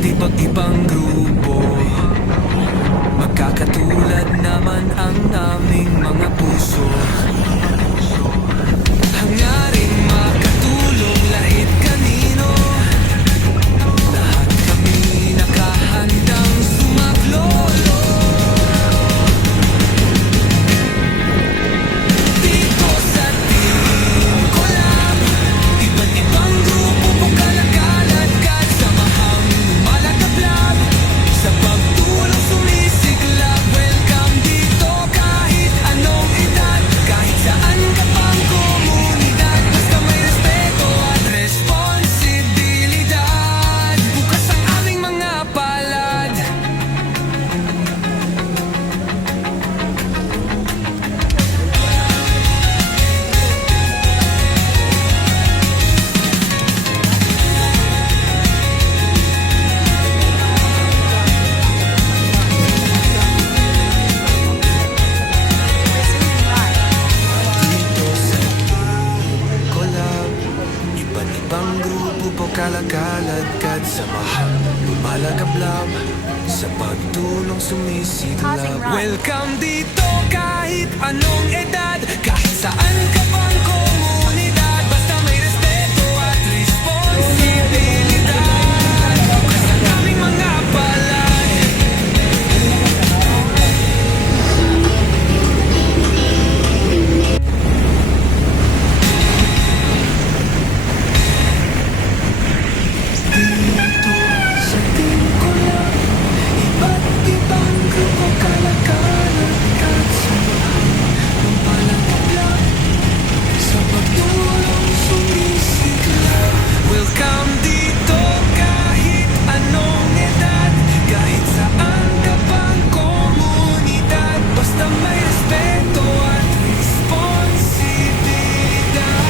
Iba't ibang grupo, magkakatulad naman ang naming mga puso. Hangaring makatulong lahit kanino, lahat kami nakahandang sumaklolo. Dito sa team collab, iba't ibang grupo pong kalagalan at samahang lumalagablab, sa pagtulong sumisiklab. Welcome dito kahit anong edad, kahit saan ka pang komunidad, basta may respeto at responsibilidad. Bukas ang aming mga palad. Dito sa collab, iba't ibang grupo po kalagalag at samahan lumalagablab, sa pagtulong sumisiklab. Welcome dito kahit anong edad, kahit saan ka pang komunidad, basta may respeto at responsibilidad. Bukas ang aming mga palad. Dito sa team collab, iba't ibang grupo kalagalan at samahan lumalagablab, sa pagtulong sumisiklab. Welcome dito kahit anong edad, kahit saan ka pang komunidad, basta may respeto at responsibilidad.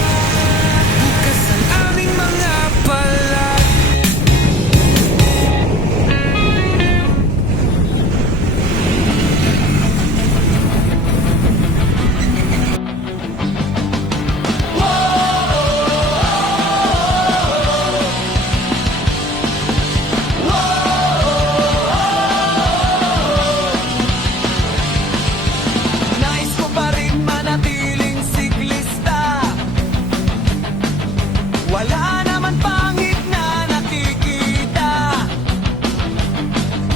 Bukas ang aming mga palad. Nais ko pa rin manatiling siklista, wala naman pangit na nakikita,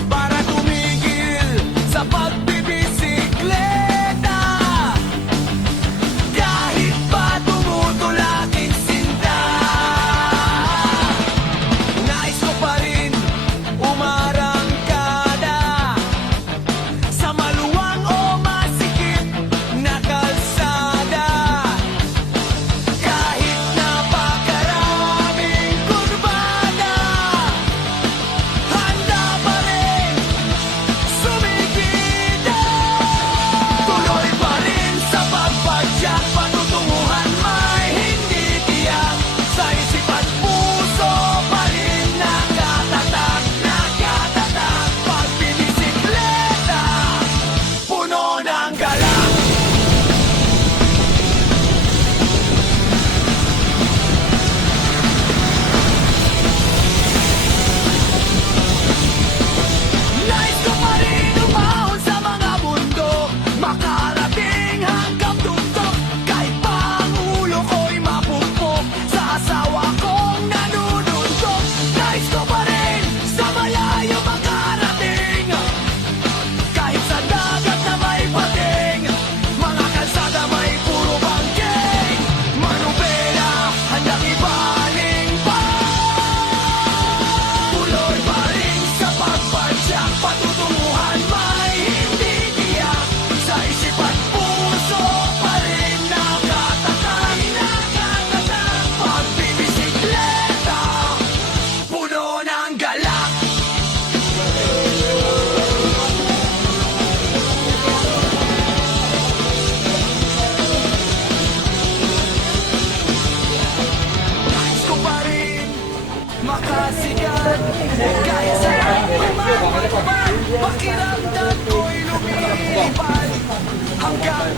para tumigil sa pagbibisikleta, kahit pa tumutulaking sinta. Nais ko pa rin umarangkada sa maluwang o masikip na kalsada, kahit napakaraming kurbada, handa pa rin sumigida. Tuloy pa rin sa pagpadyak, patutunguhan may hindi tiyak, sa isip at puso pa rin nakatatag, pagbibisikleta, puno ng galak. Nais ko pa rin umahon sa mga bundok, makarating hanggang tuktok, kahit pa ang ulo ko'y mapukpok sa asawa kong nanununtok. Nais ko pa rin sa malayo makarating, kahit sa dagat na may pating, mga kalsada may puro bangkeng, manubela handang ibaling pa. Tuloy pa rin sa pagpadyak, patutunguhan may hindi tiyak, sa isip at puso pa rin nakatatag, pagbibisikleta, puno ng galak. Nais ko pa rin makasikat, kahit saan kumakalpan, pakiramdam ko'y lumilipad, hanggang